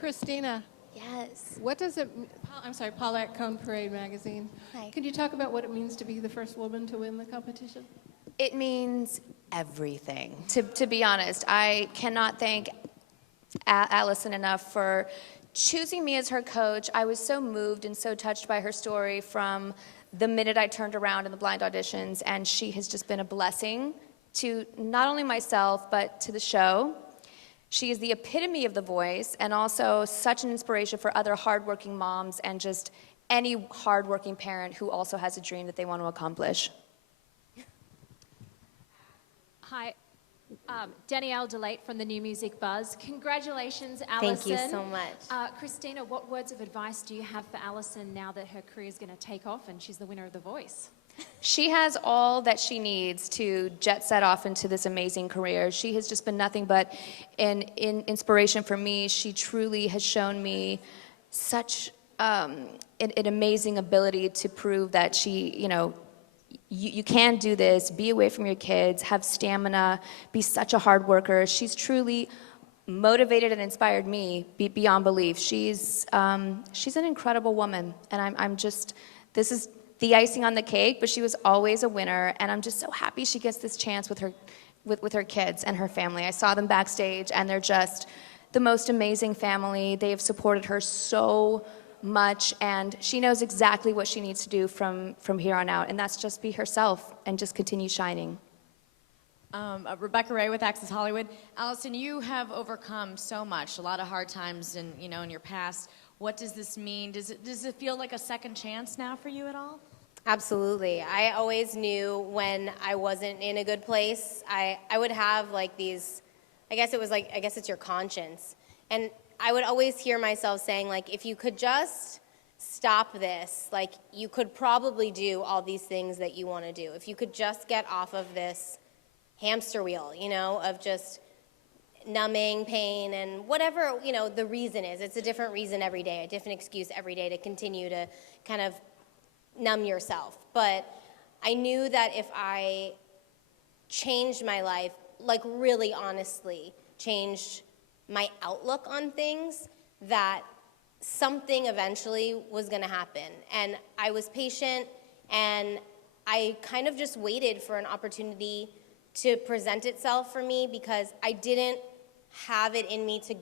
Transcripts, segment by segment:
Christina, Yes. what does it, I'm sorry, Paulette Cone Parade magazine. Hi. Could you talk about what it means to be the first woman to win the competition? It means everything. To be honest, I cannot thank Alisan enough for choosing me as her coach. I was so moved and so touched by her story from the minute I turned around in the blind auditions, and she has just been a blessing to not only myself, but to the show. She is the epitome of The Voice and also such an inspiration for other hardworking moms and just any hardworking parent who also has a dream that they want to accomplish. Hi, Danielle DeLate from the New Music Buzz. Congratulations, Alisan. Thank you so much. Christina, what words of advice do you have for Alisan now that her career is going to take off and she's the winner of The Voice? She has all that she needs to jet set off into this amazing career. She has just been nothing but an inspiration for me. She truly has shown me such an amazing ability to prove that she, you can do this, be away from your kids, have stamina, be such a hard worker. She's truly motivated and inspired me beyond belief. She's an incredible woman, and I'm just, this is the icing on the cake, but she was always a winner, and I'm just so happy she gets this chance with her kids and her family. I saw them backstage, and they're just the most amazing family. They have supported her so much, and she knows exactly what she needs to do from here on out, and that's just be herself and just continue shining. Rebecca Ray with Access Hollywood. Alisan, you have overcome so much, a lot of hard times in your past. What does this mean? Does it feel like a second chance now for you at all? Absolutely. I always knew when I wasn't in a good place, I would have like these, I guess it's your conscience. And I would always hear myself saying, like, if you could just stop this, like, you could probably do all these things that you want to do. If you could just get off of this hamster wheel, of just numbing pain and whatever, the reason is. It's a different reason every day, a different excuse every day to continue to kind of numb yourself. But I knew that if I changed my life, like really honestly changed my outlook on things, that something eventually was going to happen. And I was patient, and I kind of just waited for an opportunity to present itself for me, because I didn't have it in me to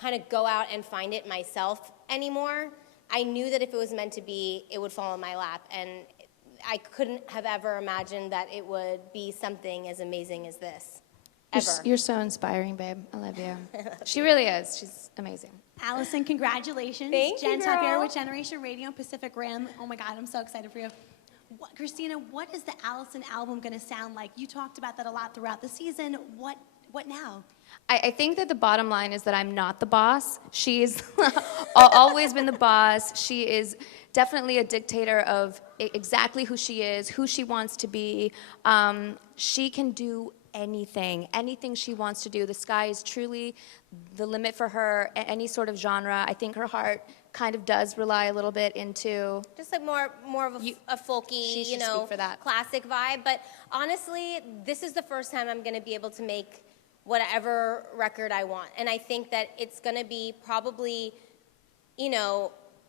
kind of go out and find it myself anymore. I knew that if it was meant to be, it would fall in my lap, and I couldn't have ever imagined that it would be something as amazing as this. Ever. You're so inspiring, babe. I love you. She really is. She's amazing. Alisan, congratulations. Thank you, Jen Tucker girl. with Generation Radio and Pacific Rim. Oh my God, I'm so excited for you. Christina, what is the Alisan album going to sound like? You talked about that a lot throughout the season. What now? I think that the bottom line is that I'm not the boss. She's always been the boss. She is definitely a dictator of exactly who she is, who she wants to be. She can do anything she wants to do. The sky is truly the limit for her, any sort of genre. I think her heart kind of does rely a little bit into just like more of a folky, for that. classic vibe. But honestly, this is the first time I'm going to be able to make whatever record I want. And I think that it's going to be probably,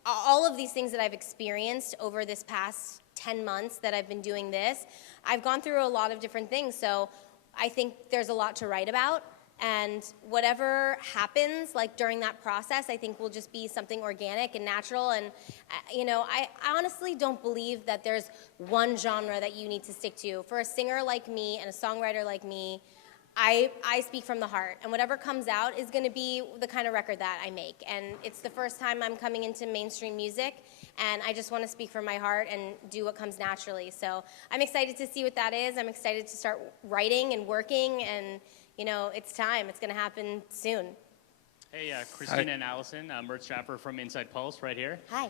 all of these things that I've experienced over this past 10 months that I've been doing this. I've gone through a lot of different things, so I think there's a lot to write about. And whatever happens, like during that process, I think will just be something organic and natural. And, I honestly don't believe that there's one genre that you need to stick to. For a singer like me and a songwriter like me, I speak from the heart. And whatever comes out is going to be the kind of record that I make. And it's the first time I'm coming into mainstream music. And I just want to speak from my heart and do what comes naturally. So I'm excited to see what that is. I'm excited to start writing and working. And, it's time. It's going to happen soon. Hey, Christina and Alisan, Mert Strapper from Inside Pulse right here. Hi.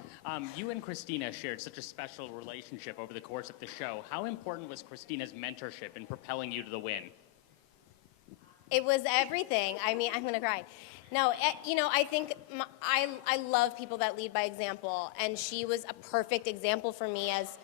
You and Christina shared such a special relationship over the course of the show. How important was Christina's mentorship in propelling you to the win? It was everything. I mean, I'm going to cry. No, I think I love people that lead by example, and she was a perfect example for me as,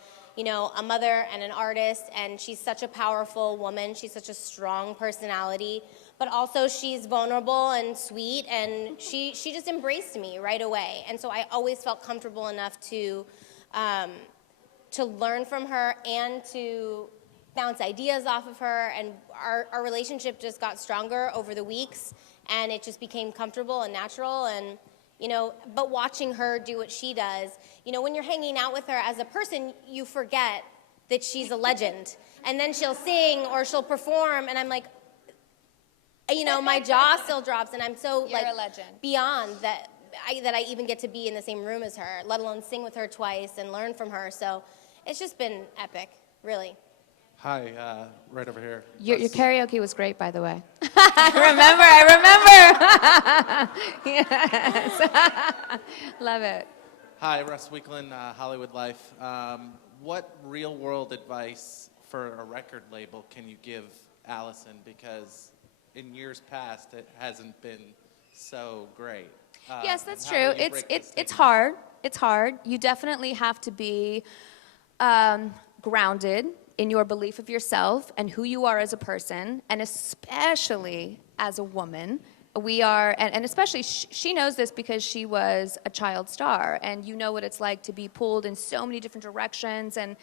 a mother and an artist, and she's such a powerful woman. She's such a strong personality, but also she's vulnerable and sweet, and she just embraced me right away. And so I always felt comfortable enough to learn from her and to bounce ideas off of her, and our relationship just got stronger over the weeks, and it just became comfortable and natural. And but watching her do what she does, when you're hanging out with her as a person, you forget that she's a legend. And then she'll sing or she'll perform, and I'm like, my jaw still drops, and I'm so You're a legend. beyond that I even get to be in the same room as her, let alone sing with her twice and learn from her. So it's just been epic, really. Hi, right over here. Your karaoke was great, by the way. I remember. Yes. Love it. Hi, Russ Weekland, Hollywood Life. What real-world advice for a record label can you give Alisan? Because in years past, it hasn't been so great. Yes, that's and how true. do you break the It's stigma? hard. It's hard. You definitely have to be grounded in your belief of yourself and who you are as a person, and especially as a woman. We are, and especially she knows this because she was a child star, and you know what it's like to be pulled in so many different directions. And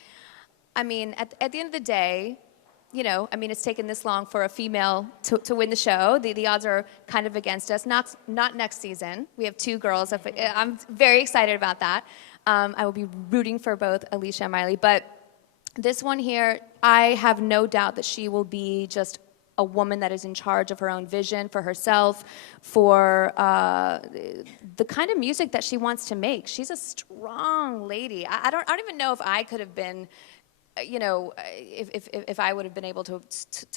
I mean, at the end of the day, it's taken this long for a female to win the show. The odds are kind of against us. Not next season. We have 2 girls. I'm very excited about that. I will be rooting for both Alicia and Miley. But this one here, I have no doubt that she will be just a woman that is in charge of her own vision for herself, for the kind of music that she wants to make. She's a strong lady. I don't even know if I could have been, if I would have been able to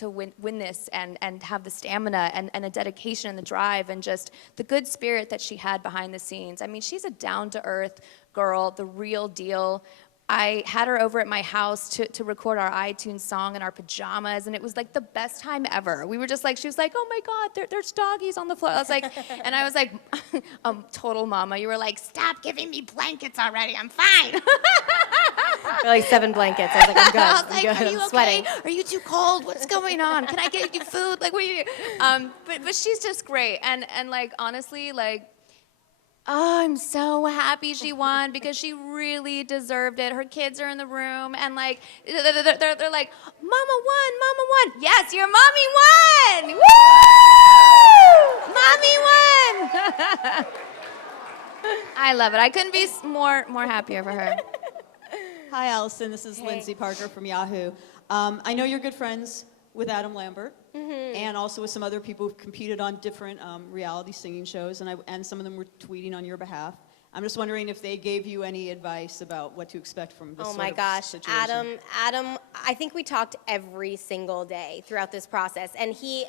win this and have the stamina and the dedication and the drive and just the good spirit that she had behind the scenes. I mean, she's a down-to-earth girl, the real deal. I had her over at my house to record our iTunes song in our pajamas, and it was like the best time ever. We were just like, she was like, oh my God, there's doggies on the floor. I was like, and I was like, total mama. You were like, stop giving me blankets already. I'm fine. Like 7 blankets. I was like, I'm good. I was like, I'm good. are you I'm sweating. okay? Are you too cold? What's going on? Can I get you food? Like, what are you? But she's just great, and like honestly, like. Oh, I'm so happy she won because she really deserved it. Her kids are in the room, and like they're like, "Mama won! Yes, your mommy won! Woo! Mommy won! I love it. I couldn't be more happier for her. Hi, Allison. This is Lindsay Parker from Yahoo. I know you're good friends with Adam Lambert, and also with some other people who've competed on different reality singing shows, and some of them were tweeting on your behalf. I'm just wondering if they gave you any advice about what to expect from this sort of situation. Adam, I think we talked every single day throughout this process, and he,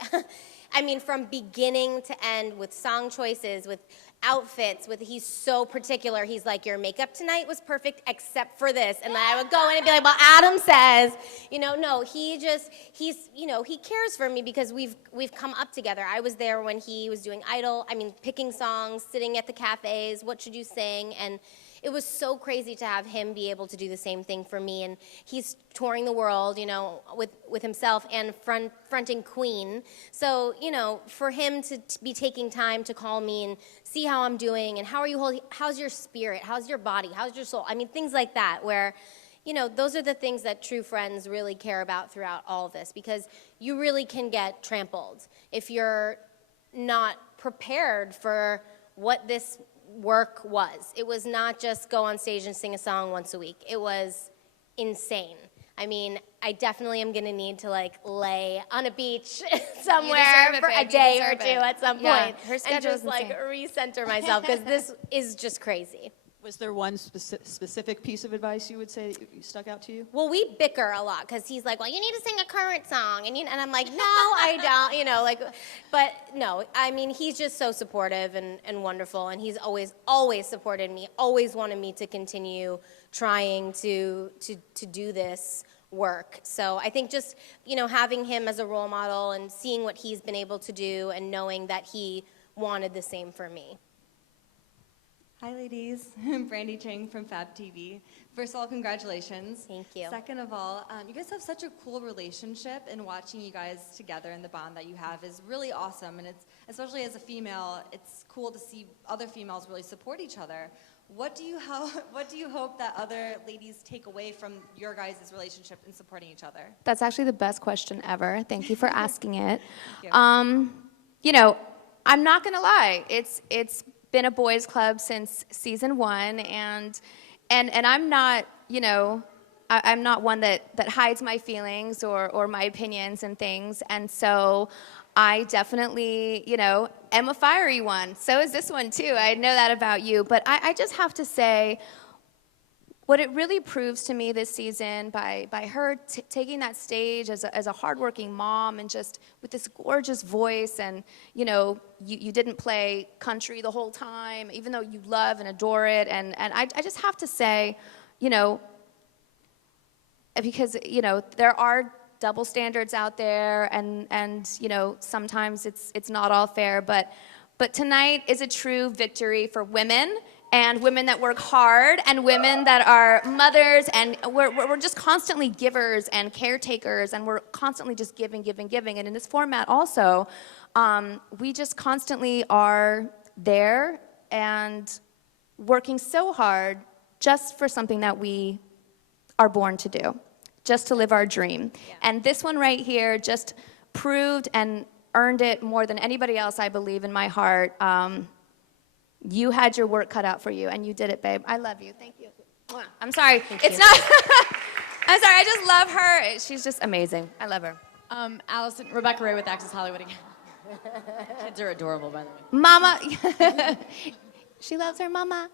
from beginning to end, with song choices, with outfits, he's so particular. He's like, your makeup tonight was perfect except for this. And then I would go in and be like, well, Adam says, no, he cares for me because we've come up together. I was there when he was doing Idol, picking songs, sitting at the cafes, what should you sing? And it was so crazy to have him be able to do the same thing for me. And he's touring the world, with himself and fronting Queen. So, for him to be taking time to call me and see how I'm doing and how's your spirit, how's your body, how's your soul? Things like that where, those are the things that true friends really care about throughout all of this, because you really can get trampled if you're not prepared for what this work was. It was not just go on stage and sing a song once a week. It was insane. I definitely am going to need to lay on a beach somewhere for a day or two at some point Her and schedule just is insane. recenter myself, because this is just crazy. Was there one specific piece of advice you would say that stuck out to you? Well, we bicker a lot because he's like, well, you need to sing a current song. And I'm like, no, I don't, but no, he's just so supportive and wonderful. And he's always supported me, always wanted me to continue trying to do this work. So I think just, having him as a role model and seeing what he's been able to do and knowing that he wanted the same for me. Hi, ladies. I'm Brandy Chang from Fab TV. First of all, congratulations. Thank you. Second of all, you guys have such a cool relationship, and watching you guys together and the bond that you have is really awesome. And it's, especially as a female, it's cool to see other females really support each other. What do you hope that other ladies take away from your guys' relationship in supporting each other? That's actually the best question ever. Thank you for asking it. Thank you. You know, I'm not gonna lie. It's been a boys' club since season 1, and I'm not, you know, I'm not one that hides my feelings or my opinions and things, and so I definitely, you know, am a fiery one. So is this one too. I know that about you, but I just have to say, what it really proves to me this season by her taking that stage as a hardworking mom and just with this gorgeous voice, and you know, you didn't play country the whole time, even though you love and adore it, and I just have to say, you know, because you know there are double standards out there, and you know sometimes it's not all fair, but tonight is a true victory for women. And women that work hard, and women that are mothers, and we're just constantly givers and caretakers, and we're constantly just giving. And in this format also, we just constantly are there and working so hard just for something that we are born to do, just to live our dream. Yeah. And this one right here just proved and earned it more than anybody else, I believe, in my heart. You had your work cut out for you, and you did it, babe. I love you. Thank you. I'm sorry. It's not. I'm sorry. I just love her. She's just amazing. I love her. Allison, Rebecca Ray with Access Hollywood again. Kids are adorable, by the way. Mama. She loves her mama.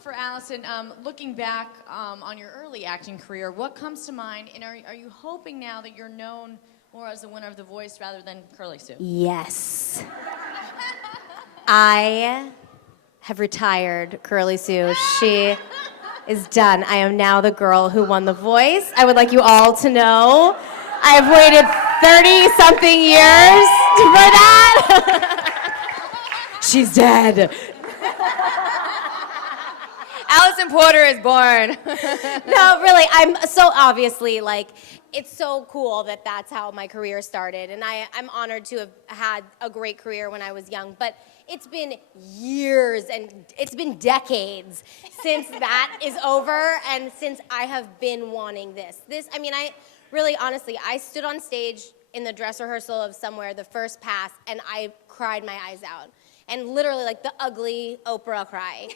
For Allison, looking back on your early acting career, what comes to mind, and are you hoping now that you're known more as the winner of The Voice rather than Curly Sue? Yes. I have retired Curly Sue. She is done. I am now the girl who won The Voice. I would like you all to know I have waited 30-something years for that. She's dead. Allison Porter is born. No, really, I'm so obviously, like, it's so cool that that's how my career started, and I'm honored to have had a great career when I was young, but it's been years and it's been decades since that is over and since I have been wanting this. I mean, I really, honestly, I stood on stage in the dress rehearsal of Somewhere, the first pass, and I cried my eyes out. And literally, like the ugly Oprah cry.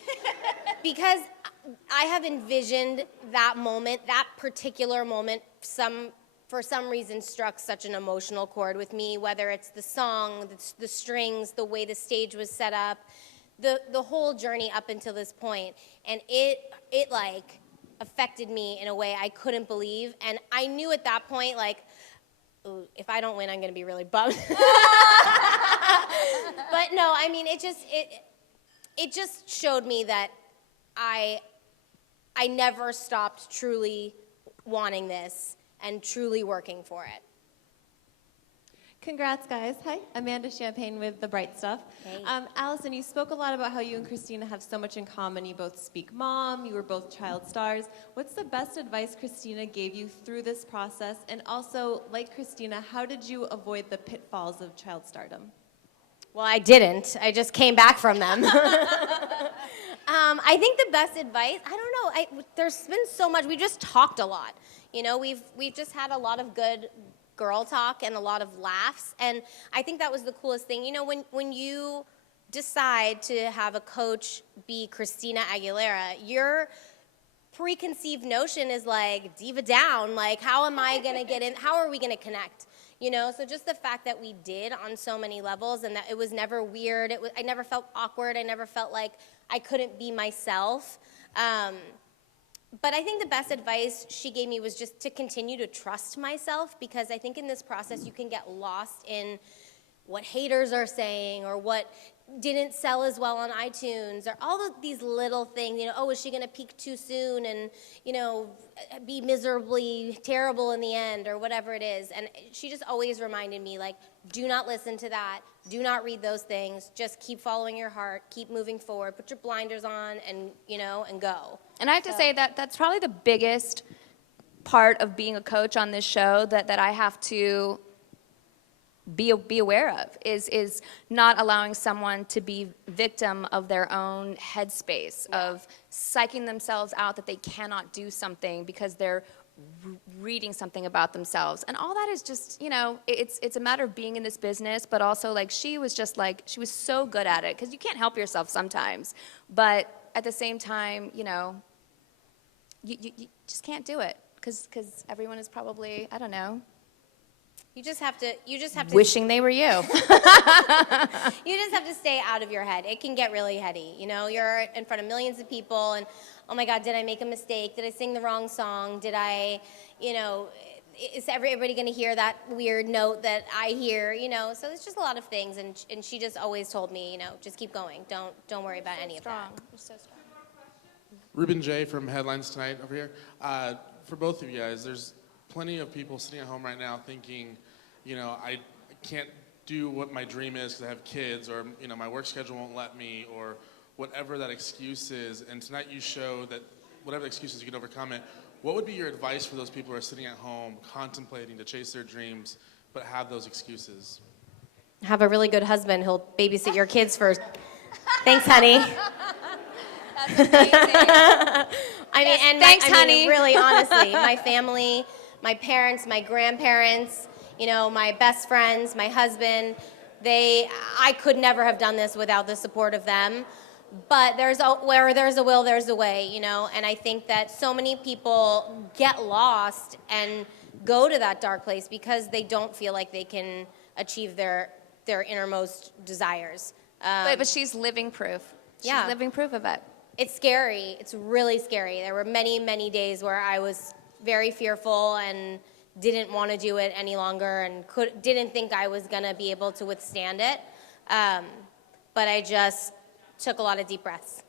Because I have envisioned that moment, that particular moment, for some reason struck such an emotional chord with me, whether it's the song, the strings, the way the stage was set up, the whole journey up until this point. And it like affected me in a way I couldn't believe. And I knew at that point, like, ooh, if I don't win, I'm gonna be really bummed. But no, I mean, it just showed me that I never stopped truly wanting this and truly working for it. Congrats, guys. Hi, Amanda Champagne with The Bright Stuff. Hey. Allison, you spoke a lot about how you and Christina have so much in common. You both speak mom, you were both child stars. What's the best advice Christina gave you through this process? And also, like Christina, how did you avoid the pitfalls of child stardom? Well, I didn't. I just came back from them. I think the best advice, I don't know, there's been so much. We just talked a lot. You know, we've just had a lot of good girl talk and a lot of laughs, and I think that was the coolest thing. You know, when you decide to have a coach be Christina Aguilera, your preconceived notion is like, diva down, like, how am I gonna get in, how are we gonna connect? You know, so just the fact that we did on so many levels and that it was never weird, I never felt awkward, I never felt like I couldn't be myself. But I think the best advice she gave me was just to continue to trust myself, because I think in this process you can get lost in what haters are saying or what didn't sell as well on iTunes or all of these little things. You know, oh, is she going to peak too soon and, you know, be miserably terrible in the end or whatever it is. And she just always reminded me, like, do not listen to that. Do not read those things. Just keep following your heart. Keep moving forward. Put your blinders on and, and go. And I have to say that that's probably the biggest part of being a coach on this show that I have to be aware of is not allowing someone to be victim of their own headspace, of psyching themselves out that they cannot do something because they're reading something about themselves. And all that is just, it's a matter of being in this business, but also like she was so good at it, because you can't help yourself sometimes. But at the same time, you just can't do it because everyone is probably, I don't know, You just have to wishing they were you. You just have to stay out of your head. It can get really heady. You're in front of millions of people and, oh my God, did I make a mistake? Did I sing the wrong song? Did I, is everybody going to hear that weird note that I hear? So it's just a lot of things. And she just always told me, just keep going. Don't worry about any of that. You're so strong. Ruben J. from Headlines Tonight over here. For both of you guys, there's plenty of people sitting at home right now thinking, I can't do what my dream is because I have kids, or, my work schedule won't let me, or whatever that excuse is. And tonight you show that whatever excuses you can overcome it. What would be your advice for those people who are sitting at home contemplating to chase their dreams but have those excuses? Have a really good husband who'll babysit your kids for. Thanks, honey. That's amazing. Thanks, honey. Really, honestly, my family, my parents, my grandparents, my best friends, my husband, I could never have done this without the support of them. But where there's a will, there's a way, and I think that so many people get lost and go to that dark place because they don't feel like they can achieve their innermost desires. But she's living proof. She's living proof of it. It's scary. It's really scary. There were many, many days where I was very fearful and didn't want to do it any longer and didn't think I was going to be able to withstand it. But I just took a lot of deep breaths.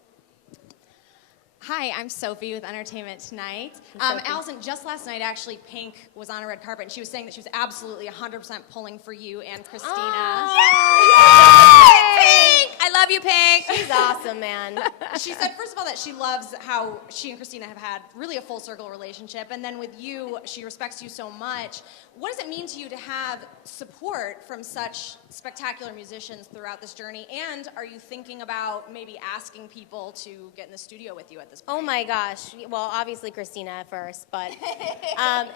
Hi, I'm Sophie with Entertainment Tonight. Allison, just last night, actually, Pink was on a red carpet, and she was saying that she was absolutely 100% pulling for you and Christina. Oh, Pink! I love you, Pink. She's awesome, man. She said, first of all, that she loves how she and Christina have had really a full circle relationship, and then with you, she respects you so much. What does it mean to you to have support from such spectacular musicians throughout this journey, and are you thinking about maybe asking people to get in the studio with you at this point? Oh my gosh. Well, obviously Christina at first, but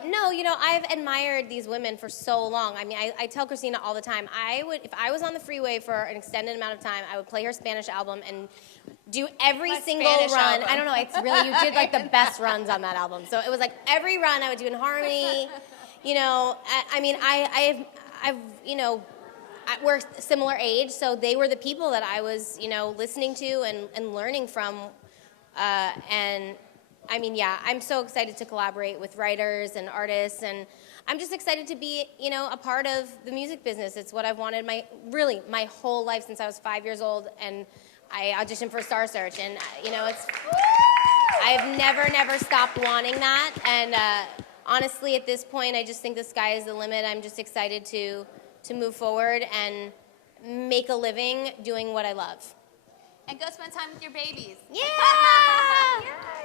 no, I've admired these women for so long. I mean, I tell Christina all the time, if I was on the freeway for an extended amount of time, I would play her Spanish album and do every single Spanish run. album? I don't know, it's really, you did like the best runs on that album. So it was like every run I would do in harmony. We're similar age, so they were the people that I was, listening to and learning from. I'm so excited to collaborate with writers and artists, and I'm just excited to be, a part of the music business. It's what I've wanted my whole life since I was 5 years old, and I auditioned for Star Search, and, I've never stopped wanting that, and honestly, at this point, I just think the sky is the limit. I'm just excited to move forward and make a living doing what I love. And go spend time with your babies. Yeah!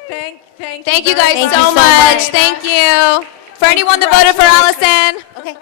Thank Thank you guys Thank so you so much. much. Thank you. For anyone that voted for Allison. Okay.